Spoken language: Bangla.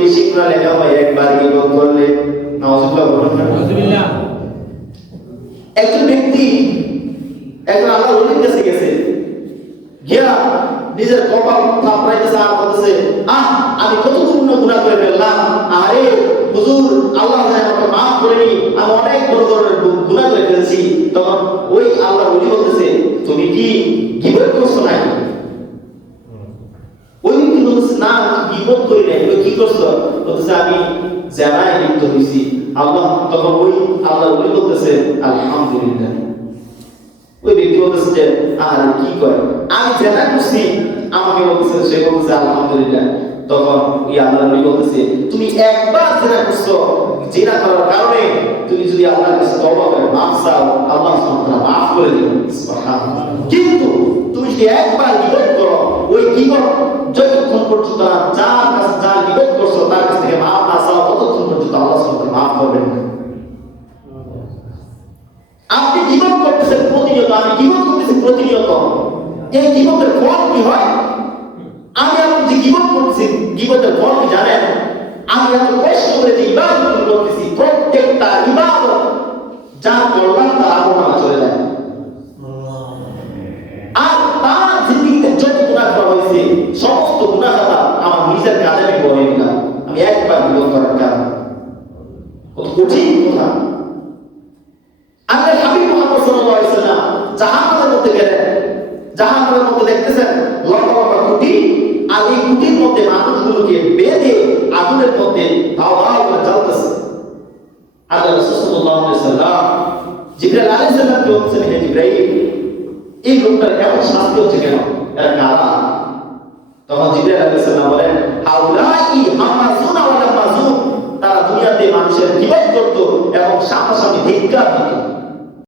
বেশি গুনাহ লেখা হয় একবার গীবত করলে। নাউজুবিল্লাহ বলুন না। নাউজুবিল্লাহ। একজন ব্যক্তি একজন আল্লাহর ওলির কাছে গেছে, গিয়া নিজের কপাল থাপড়াইতেছে আর বলতেছে, আমি কত গুনাহ করে ফেললাম, আরে হুজুর আল্লাহ আমাকে মাফ করে নি, আমি অনেক বড় ধরনের গুনাহ করে ফেলেছি। তখন ওই আল্লাহর ওলি বলতেছে, তুমি কি গীবত করছো নাকি? ওই ব্যক্তি বলতেছে, না গীবত করি নাই। ওই কি করছো? বলতেছে, আমি জেনায় লিপ্ত হইছি। আল্লাহ তখন ওই আল্লাহর ওলি বলতেছে, আলহামদুলিল্লাহ। ওই ব্যক্তি বলতেছে যে, আর কি কয়, আমি জেনা করছি, আমাকে বলতেছে, সে বলতেছে আলহামদুলিল্লাহ। তখন ওই আল্লাহর ওলি বলতেছে, তুমি একবার জেনা করছো, জেনা করার কারণে তুমি যদি আল্লাহর কাছে তওবা করে মাফ চাও, আল্লাহ সুবহানাহু ওয়া তাআলা মাফ করে দিবেন। সুবহানাল্লাহ। কিন্তু তুমি যদি একবার গীবত করো, ওই গীবত যতক্ষণ পর্যন্ত যার গীবত করছো তার কাছ থেকে মাফ না চাও, ততক্ষণ পর্যন্ত আল্লাহ সুবহানাহু ওয়া তাআলা মাফ করবেন না। আপনি গীবত করতেছেন প্রতিনিয়ত, আমি গীবত করতেছি প্রতিনিয়ত, এই গীবতের ফল কি হয়? আমি আপনি যে গীবত করতেছি, গীবতের ফল কি জানেন? আমি এত কষ্ট করে যে ইবাদত করতেছি, প্রত্যেকটা ইবাদত যা করলাম তার আমলনামা চলে যায়। আর তার জিন্দেগিতে যত গুনাহ করা হয়েছে, সমস্ত গুনাহ আমার নিজের কাজে আমি করে নিলাম, আমি একবার গীবত করার কারণে। কত কঠিন কথা। আল্লাহর হাবিব মুহাম্মদ সাল্লাল্লাহু আলাইহি ওয়াসাল্লাম জাহান্নামের মধ্যে গেলেন, জাহান্নামের মধ্যে দেখতেছেন লম্বা লম্বা কুটি, আর এই কুটির মধ্যে মানুষগুলোকে বেঁধে আগুনের মধ্যে ধাও ধাও করে জ্বলতেছে। আল্লাহ রাসূল সাল্লাল্লাহু আলাইহি ওয়াসাল্লাম জিবরাইল আলাইহিস সালামকে বলছেন, হে জিবরাইল, এই লোকটার এমন শাস্তি হচ্ছে কেন, এরা কারা? তখন জিবরাইল আলাইহিস সালাম বলেন, হাউলাই হামাজুনা ওয়া লামাজুন, তারা দুনিয়াতে মানুষের গীবত করত এবং সামনাসামনি ধিক্কার দিত।